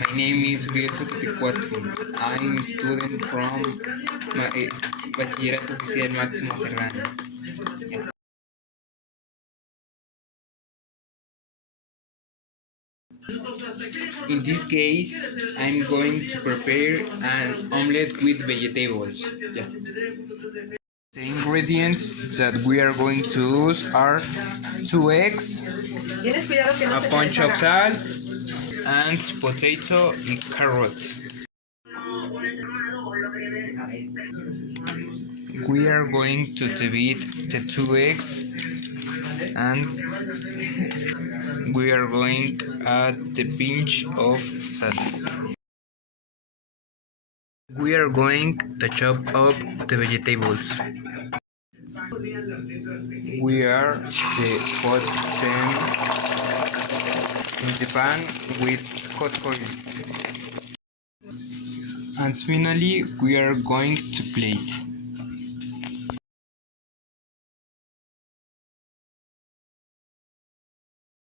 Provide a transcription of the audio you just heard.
My name is Uriel Soto Tecuatzin. I'm a student from Bachillerato Oficial Máximo Serrano. In this case, I'm going to prepare an omelette with vegetables. Yeah. The ingredients that we are going to use are 2 eggs, a punch of salt, and potato and carrot. We are going to beat the 2 eggs and we are going to add the pinch of salt. We are going to chop up the vegetables. We are to put them in the pan with hot oil. And finally, we are going to plate.